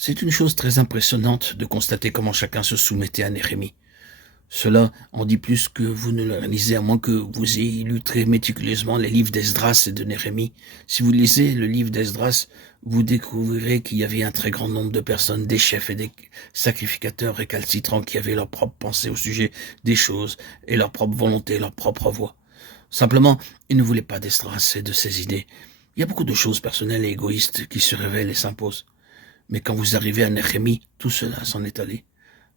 C'est une chose très impressionnante de constater comment chacun se soumettait à Néhémie. Cela en dit plus que vous ne le réalisez, à moins que vous ayez lu très méticuleusement les livres d'Esdras et de Néhémie. Si vous lisez le livre d'Esdras, vous découvrirez qu'il y avait un très grand nombre de personnes, des chefs et des sacrificateurs récalcitrants qui avaient leur propre pensée au sujet des choses et leur propre volonté, leur propre voix. Simplement, ils ne voulaient pas d'Esdras et de ses idées. Il y a beaucoup de choses personnelles et égoïstes qui se révèlent et s'imposent. Mais quand vous arrivez à Néhémie, tout cela s'en est allé.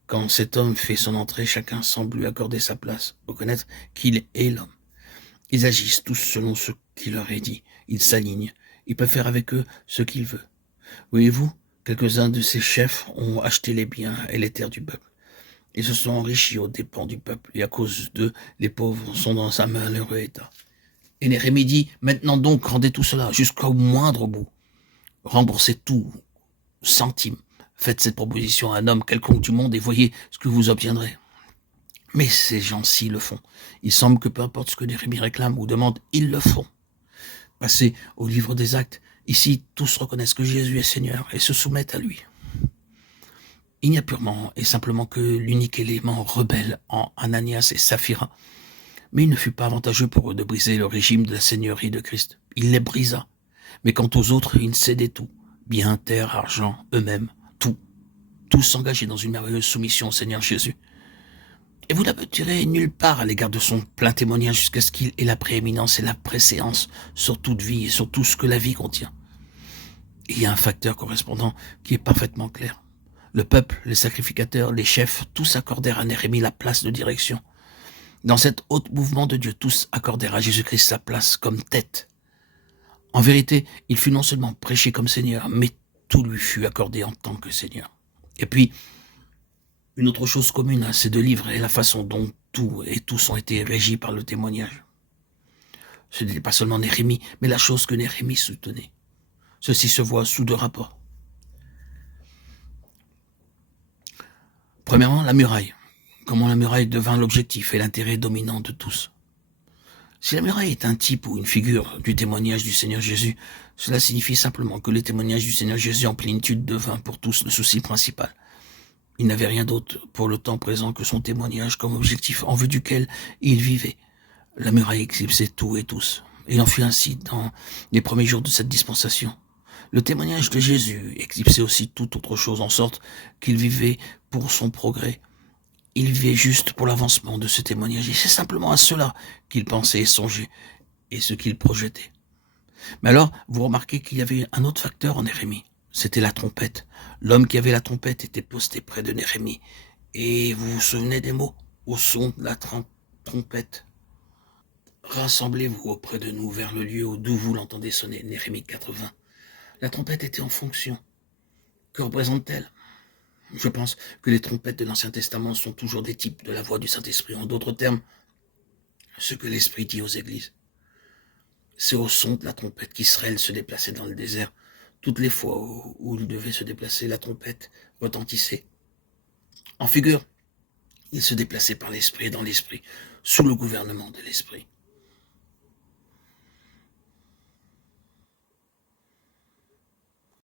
Quand cet homme fait son entrée, chacun semble lui accorder sa place, reconnaître qu'il est l'homme. Ils agissent tous selon ce qu'il leur est dit. Ils s'alignent. Ils peuvent faire avec eux ce qu'ils veulent. Voyez-vous, quelques-uns de ces chefs ont acheté les biens et les terres du peuple. Ils se sont enrichis aux dépens du peuple, et à cause d'eux, les pauvres sont dans un malheureux état. Et Néhémie dit, maintenant donc, rendez tout cela jusqu'au moindre bout. Remboursez tout, centime. Faites cette proposition à un homme quelconque du monde et voyez ce que vous obtiendrez. Mais ces gens-ci le font. Il semble que peu importe ce que Néhémie réclame ou demande, ils le font. Passez au livre des Actes. Ici, tous reconnaissent que Jésus est Seigneur et se soumettent à lui. Il n'y a purement et simplement que l'unique élément rebelle en Ananias et Saphira. Mais il ne fut pas avantageux pour eux de briser le régime de la seigneurie de Christ. Il les brisa. Mais quant aux autres, ils cédaient tout. Biens, terre, argent, eux-mêmes, tout. Tous s'engager dans une merveilleuse soumission au Seigneur Jésus. Et vous n'abotirez nulle part à l'égard de son plein témoignage jusqu'à ce qu'il ait la prééminence et la préséance sur toute vie et sur tout ce que la vie contient. Et il y a un facteur correspondant qui est parfaitement clair. Le peuple, les sacrificateurs, les chefs, tous accordèrent à Néhémie la place de direction. Dans cet haut mouvement de Dieu, tous accordèrent à Jésus-Christ sa place comme tête. En vérité, il fut non seulement prêché comme Seigneur, mais tout lui fut accordé en tant que Seigneur. Et puis, une autre chose commune à ces deux livres est la façon dont tout et tous ont été régis par le témoignage. Ce n'était pas seulement Néhémie, mais la chose que Néhémie soutenait. Ceci se voit sous deux rapports. Premièrement, la muraille. Comment la muraille devint l'objectif et l'intérêt dominant de tous. Si la muraille est un type ou une figure du témoignage du Seigneur Jésus, cela signifie simplement que le témoignage du Seigneur Jésus en plénitude devint pour tous le souci principal. Il n'avait rien d'autre pour le temps présent que son témoignage comme objectif en vue duquel il vivait. La muraille éclipsait tout et tous. Il en fut ainsi dans les premiers jours de cette dispensation. Le témoignage de Jésus éclipsait aussi toute autre chose en sorte qu'il vivait pour son progrès. Il vivait juste pour l'avancement de ce témoignage et c'est simplement à cela qu'il pensait et songeait et ce qu'il projetait. Mais alors, vous remarquez qu'il y avait un autre facteur en Néhémie. C'était la trompette. L'homme qui avait la trompette était posté près de Néhémie. Et vous vous souvenez des mots? Au son de la trompette. Rassemblez-vous auprès de nous vers le lieu d'où vous l'entendez sonner. Néhémie 80. La trompette était en fonction. Que représente-t-elle? Je pense que les trompettes de l'Ancien Testament sont toujours des types de la voix du Saint-Esprit. En d'autres termes, ce que l'Esprit dit aux églises. C'est au son de la trompette qu'Israël se déplaçait dans le désert. Toutes les fois où il devait se déplacer, la trompette retentissait. En figure, il se déplaçait par l'Esprit et dans l'Esprit, sous le gouvernement de l'Esprit.